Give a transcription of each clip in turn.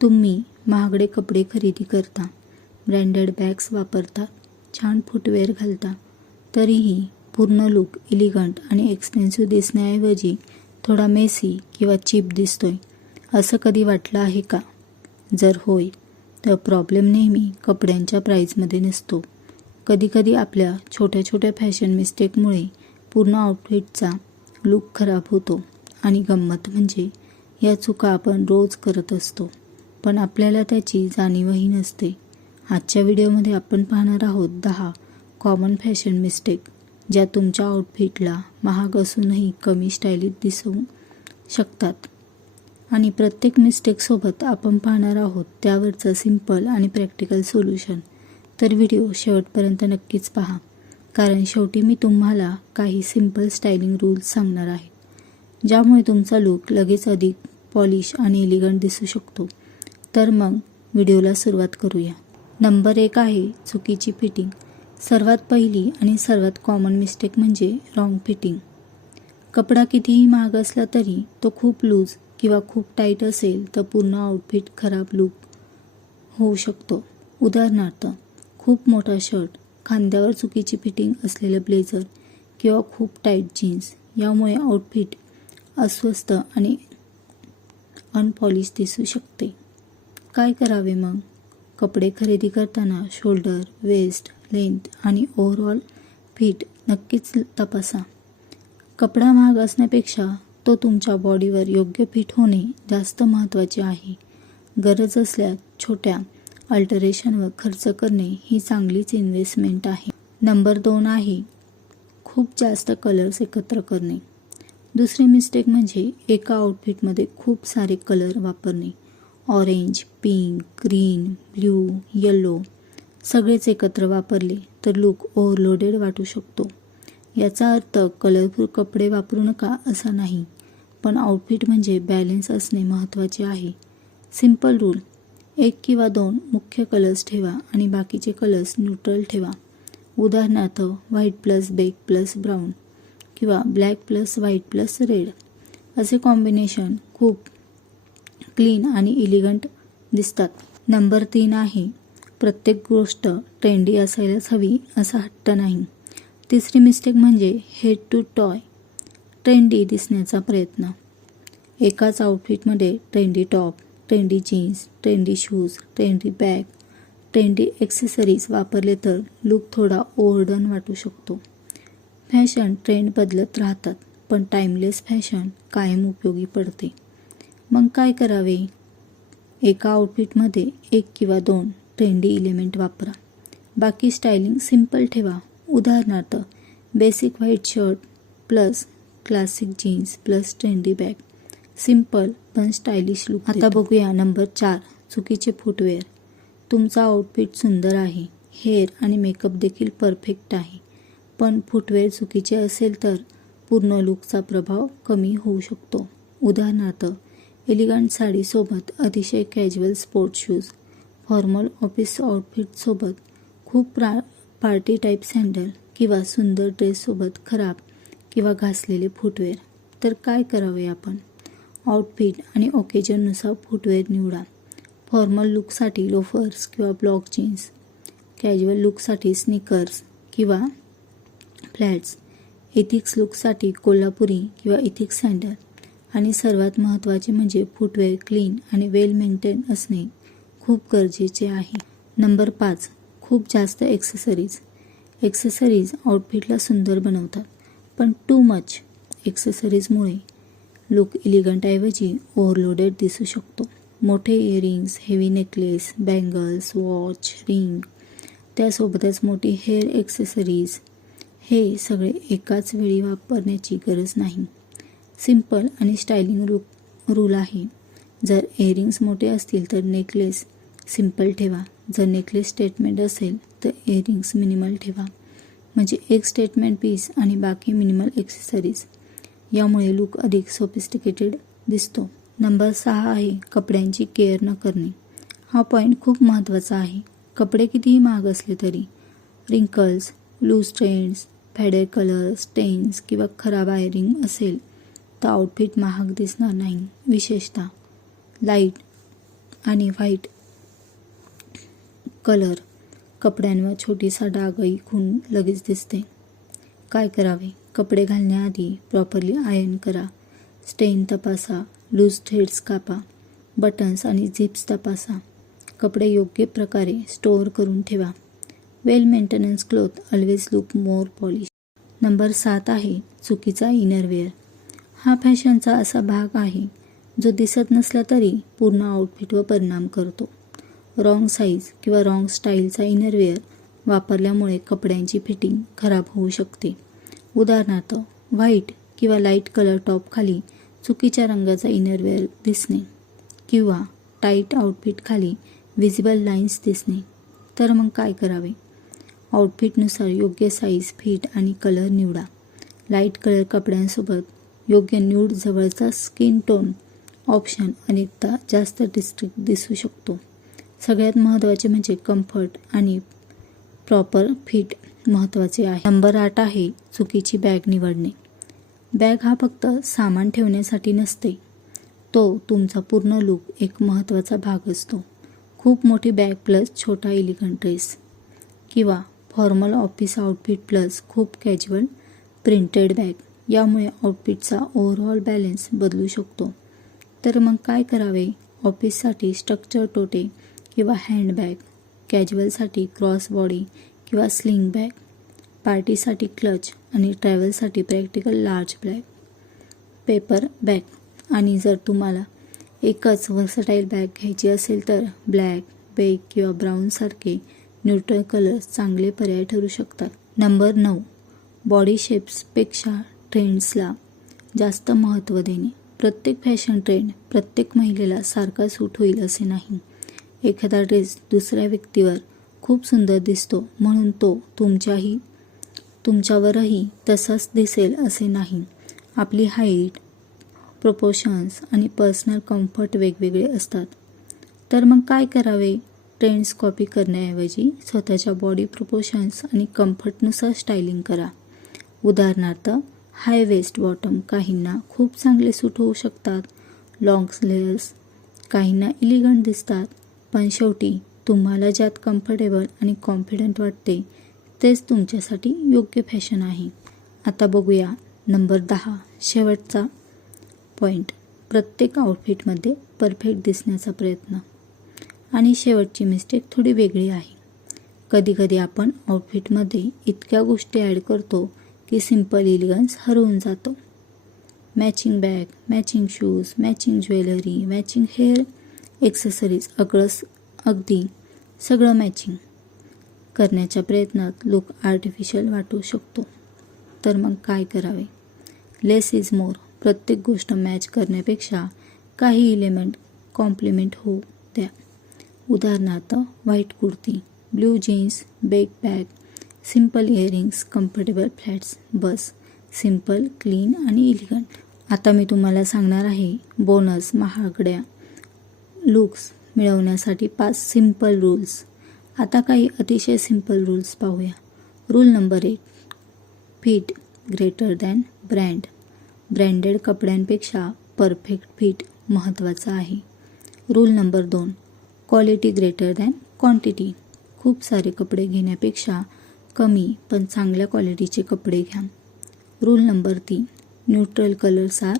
तुम्ही महागडे कपडे खरेदी करता, ब्रँडेड बॅग्स वापरता, छान फुटवेअर घालता, तरीही पूर्ण लुक एलिगंट आणि एक्सपेन्सिव्ह दिसण्याऐवजी थोडा मेसी किंवा चीप दिसतोय, असं कधी वाटलं आहे का? जर होय, तर प्रॉब्लेम नेहमी कपड्यांच्या प्राईजमध्ये नसतो. कधीकधी आपल्या छोट्या छोट्या फॅशन मिस्टेकमुळे पूर्ण आउटफिटचा लुक खराब होतो आणि गंमत म्हणजे या चुका आपण रोज करत असतो, पण आपल्याला त्याची जाणीवही नसते. आजच्या व्हिडिओमध्ये आपण पाहणार आहोत 10 कॉमन फॅशन मिस्टेक ज्या तुमच्या आउटफिटला महाग असूनही कमी स्टायलिश दिसू शकतात. आणि प्रत्येक मिस्टेकसोबत आपण पाहणार आहोत त्यावरचं सिंपल आणि प्रॅक्टिकल सोल्युशन. तर व्हिडिओ शेवटपर्यंत नक्कीच पहा, कारण शेवटी मी तुम्हाला काही सिंपल स्टायलिंग रूल्स सांगणार आहे, ज्यामुळे तुमचा लुक लगेच अधिक पॉलिश आणि एलिगंट दिसू शकतो. तर मग व्हिडिओला सुरुवात करूया. नंबर 1 आहे चुकीची फिटिंग. सर्वात पहिली आणि सर्वात कॉमन मिस्टेक म्हणजे रॉंग फिटिंग. कपडा कितीही महाग असला तरी तो खूप लूज किंवा खूप टाईट असेल तर पूर्ण आउटफिट खराब लुक होऊ शकतो. उदाहरणार्थ, खूप मोठा शर्ट, खांद्यावर चुकीची फिटिंग असलेलं ब्लेझर किंवा खूप टाईट जीन्स, यामुळे आउटफिट अस्वस्थ आणि अनपॉलिश दिसू शकते. काय करावे मग? कपडे खरेदी करताना शोल्डर, वेस्ट, लेंथ आणि ओव्हरऑल फिट नक्कीच तपासा. कपडा महाग असण्यापेक्षा तो तुमच्या बॉडीवर योग्य फिट होणे जास्त महत्त्वाचे आहे. गरज असल्यास छोट्या अल्टरेशनवर खर्च करणे ही चांगलीच इन्व्हेस्टमेंट आहे. नंबर 2 आहे खूप जास्त कलर्स एकत्र करणे. दुसरी मिस्टेक म्हणजे एका आउटफिटमध्ये खूप सारे कलर वापरणे. Orange, pink, green, blue, yellow सगळेच एकत्र वापरले तर लुक ओव्हरलोडेड वाटू शकतो. याचा अर्थ कलरफुल कपडे वापरू नका असा नाही, पण आउटफिट म्हणजे बॅलन्स असणे महत्त्वाचे आहे. सिंपल रूल: 1 किंवा 2 मुख्य कलर्स ठेवा आणि बाकीचे कलर्स न्यूट्रल ठेवा. उदाहरणार्थ, white plus beige plus brown किंवा black plus white plus red. असे कॉम्बिनेशन खूप क्लीन आणि एलिगंट दिसतात. नंबर 3 आहे प्रत्येक गोष्ट ट्रेंडी असायलाच हवी असा हट्ट नाही. तिसरी मिस्टेक म्हणजे हेड टू टॉय ट्रेंडी दिसण्याचा प्रयत्न. एकाच आउटफिटमध्ये trendy top, trendy jeans, trendy shoes, trendy bag, trendy accessories वापरले तर लुक थोडा ओव्हरडन वाटू शकतो. फॅशन ट्रेंड बदलत राहतात, पण टाईमलेस फॅशन कायम उपयोगी पडते. मग काय करावे? एका आउटफिटमध्ये 1 किंवा 2 ट्रेंडी एलिमेंट वापरा. बाकी स्टायलिंग सिंपल ठेवा. उदाहरणार्थ, basic white shirt plus classic jeans plus trendy bag. Simple पण स्टायलिश लुक. आता बघूया नंबर 4 चुकीचे फुटवेअर. तुमचा आउटफिट सुंदर आहे, हेअर आणि मेकअप देखील परफेक्ट आहे, पण फुटवेअर चुकीचे असेल तर पूर्ण लुकचा प्रभाव कमी होऊ शकतो. उदाहरणार्थ, एलिगंट साडीसोबत अतिशय casual sports shoes, formal office आउटफिटसोबत खूप पार्टी टाईप सँडल किंवा सुंदर ड्रेससोबत खराब किंवा घासलेले फुटवेअर. तर काय करावे आपण? आउटफिट आणि ओकेजननुसार फुटवेअर निवडा. फॉर्मल लुकसाठी लोफर्स किंवा ब्लॉक जीन्स, कॅज्युअल लुकसाठी स्नीकर्स किंवा फ्लॅट्स, इथिक्स लुकसाठी कोल्हापुरी किंवा इथिक्स सँडल. आणि सर्वात महत्त्वाचे म्हणजे फुटवेअर क्लीन आणि वेल मेंटेन असणे खूप गरजेचे आहे. नंबर 5 खूप जास्त ॲक्सेसरीज. ॲक्सेसरीज आउटफिटला सुंदर बनवतात, पण टू मच ॲक्सेसरीजमुळे लुक एलिगंटऐवजी ओव्हरलोडेड दिसू शकतो. मोठे earrings, heavy necklace, bangles, watch, ring, त्यासोबतच मोठी हेअर ॲक्सेसरीज, हे सगळे एकाच वेळी वापरण्याची गरज नाही. सिंपल आणि स्टायलिंग रूल आहे: जर इयरिंग्स मोठे असतील तर नेकलेस सिंपल ठेवा. जर नेकलेस स्टेटमेंट असेल तर इयरिंग्स मिनिमल ठेवा. म्हणजे एक स्टेटमेंट पीस आणि बाकी मिनिमल ॲक्सेसरीज. यामुळे लुक अधिक सोफिस्टिकेटेड दिसतो. नंबर 6 आहे कपड्यांची केअर न करणे. हा पॉईंट खूप महत्त्वाचा आहे. कपडे कितीही महाग असले तरी wrinkles, loose trends, faded colour, stains किंवा खराब आयरिंग असेल तर आउटफिट महाग दिसणार नाही. विशेषतः लाईट आणि व्हाईट कलर कपड्यांवर छोटीसा डागही खून लगेच दिसते. काय करावे? कपडे घालण्याआधी प्रॉपरली आयर्न करा. स्टेन तपासा, लूज थ्रेड्स कापा, बटन्स आणि झिप्स तपासा. कपडे योग्य प्रकारे स्टोअर करून ठेवा. Well maintenance cloth always look more polish. Number 7 आहे चुकीचा इनरवेअर. हा फॅशनचा असा भाग आहे जो दिसत नसला तरी पूर्ण आउटफिटवर परिणाम करतो. रॉंग साईज किंवा रॉंग स्टाईलचा इनरवेअर वापरल्यामुळे कपड्यांची फिटिंग खराब होऊ शकते. उदाहरणार्थ, व्हाईट किंवा लाईट कलर टॉप खाली चुकीच्या रंगाचा इनरवेअर दिसणे किंवा टाईट आउटफिट खाली विजिबल लाईन्स दिसणे. तर मग काय करावे? आउटफिटनुसार योग्य साईज, फिट आणि कलर निवडा. लाईट कलर कपड्यांसोबत योग्य न्यूड जवळचा स्किन टोन ऑप्शन अनेकदा जास्त डिस्ट्रिक्ट दिसू शकतो. सगळ्यात महत्त्वाचे म्हणजे कम्फर्ट आणि प्रॉपर फिट महत्त्वाचे आहे. नंबर 8 आहे चुकीची बॅग निवडणे. बॅग हा फक्त सामान ठेवण्यासाठी नसते, तो तुमचा पूर्ण लूक एक महत्त्वाचा भाग असतो. खूप मोठी बॅग प्लस छोटा एलिगंट ड्रेस किंवा फॉर्मल ऑफिस आउटफिट प्लस खूप कॅज्युअल प्रिंटेड बॅग, यामुळे आउटफिटचा ओव्हरऑल बॅलन्स बदलू शकतो. तर मग काय करावे? ऑफिससाठी स्ट्रक्चर टोटे किंवा हँडबॅग, कॅज्युअलसाठी क्रॉस बॉडी किंवा स्लिंग बॅग, पार्टीसाठी क्लच आणि ट्रॅव्हलसाठी practical large bag, paper bag. आणि जर तुम्हाला एकच व्हर्सटाईल बॅग घ्यायची असेल तर ब्लॅक, बेज किंवा ब्राऊनसारखे न्यूट्रल कलर्स चांगले पर्याय ठरू शकतात. नंबर 9 बॉडी शेप्सपेक्षा ट्रेंड्सला जास्त महत्त्व देणे. प्रत्येक फॅशन ट्रेंड प्रत्येक महिलेला सारखा सूट होईल असे नाही. एखादा ड्रेस दुसऱ्या व्यक्तीवर खूप सुंदर दिसतो म्हणून तो तुमच्यावरही तसाच दिसेल असे नाही. आपली हाईट, प्रोपोर्शन्स आणि पर्सनल कम्फर्ट वेगवेगळे असतात. तर मग काय करावे? ट्रेंड्स कॉपी करण्याऐवजी स्वतःच्या बॉडी प्रोपोर्शन्स आणि कम्फर्टनुसार स्टायलिंग करा. उदाहरणार्थ, हाय वेस्ट बॉटम काहींना खूप चांगले सूट होऊ शकतात. लॉंग स्लीव्हज काहींना इलिगंट दिसतात. पण शेवटी तुम्हाला ज्यात कम्फर्टेबल आणि कॉन्फिडंट वाटते तेच तुमच्यासाठी योग्य फॅशन आहे. आता बघूया नंबर 10 शेवटचा पॉईंट. प्रत्येक आउटफिटमध्ये परफेक्ट दिसण्याचा प्रयत्न. आणि शेवटची मिस्टेक थोडी वेगळी आहे. कधीकधी आपण आउटफिटमध्ये इतक्या गोष्टी ॲड करतो की सिंपल इलिगन्स हरवून जातो. Matching bag, matching shoes, matching jewellery, matching hair accessories, अगदी सगळं मॅचिंग करण्याच्या प्रयत्नात लूक आर्टिफिशियल वाटू शकतो. तर मग काय करावे? लेस इज मोर. प्रत्येक गोष्ट मॅच करण्यापेक्षा काही एलिमेंट कॉम्प्लिमेंट होऊ द्या. उदाहरणार्थ, white kurti, blue jeans, beige bag, simple earrings, comfortable flats. बस, सिंपल, क्लीन आणि एलिगंट. आता मी तुम्हाला सांगणार आहे बोनस महागड्या लुक्स मिळवण्यासाठी 5 सिंपल रूल्स. आता काही अतिशय सिंपल रूल्स पाहूया. Rule number 1 fit greater than brand. Branded कपड्यांपेक्षा परफेक्ट फिट महत्त्वाचा आहे. Rule number 2 quality greater than quantity. खूप सारे कपडे घेण्यापेक्षा कमी पण चांगल्या क्वालिटीचे कपडे घ्या. Rule number 3 neutral colours are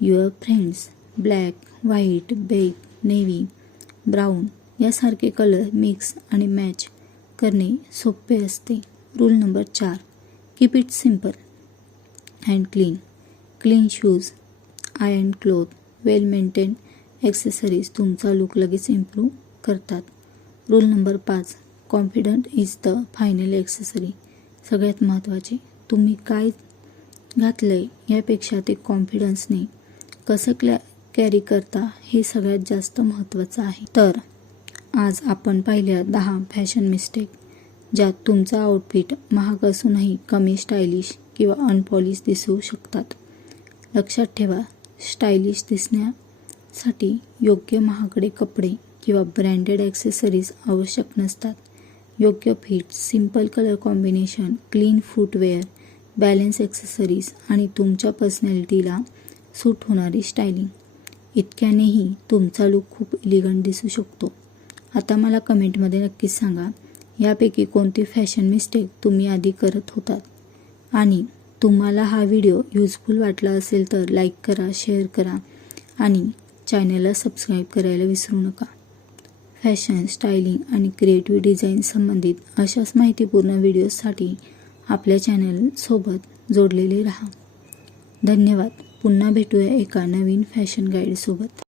your friends. Black, white, beige, navy, brown यासारखे कलर मिक्स आणि मॅच करणे सोपे असते. Rule number 4 keep it simple and clean. Clean shoes, iron cloth, well maintain accessories तुमचा लूक लगेच इम्प्रूव्ह करतात. Rule number 5 confident is the final accessory. सगळ्यात महत्त्वाचे, तुम्ही काय घातलंय यापेक्षा ते कॉन्फिडन्सने कसं कॅरी करता हे सगळ्यात जास्त महत्त्वाचं आहे. तर आज आपण पाहिल्या 10 फॅशन मिस्टेक ज्यात तुमचा आउटफिट महाग असूनही कमी स्टायलिश किंवा अनपॉलिश दिसू शकतात. लक्षात ठेवा, स्टायलिश दिसण्यासाठी योग्य महागडे कपडे किंवा ब्रँडेड ॲक्सेसरीज आवश्यक नसतात. योग्य fit, simple colour combination, clean footwear, balance accessories आणि तुमच्या पर्सनॅलिटीला सूट होणारी स्टायलिंग इतक्यानेही तुमचा लूक खूप एलिगंट दिसू शकतो. आता मला कमेंटमध्ये नक्कीच सांगा, यापैकी कोणती फॅशन मिस्टेक तुम्ही आधी करत होतात आणि तुम्हाला हा व्हिडिओ युजफुल वाटला असेल तर लाईक करा, शेअर करा आणि चॅनलला सबस्क्राईब करायला विसरू नका. फॅशन, स्टायलिंग आणि क्रिएटिव्ह डिझाईन संबंधित अशाच माहितीपूर्ण व्हिडिओसाठी आपल्या चॅनलसोबत जोडलेले राहा. धन्यवाद. पुन्हा भेटूया एका नवीन फॅशन गाईडसोबत.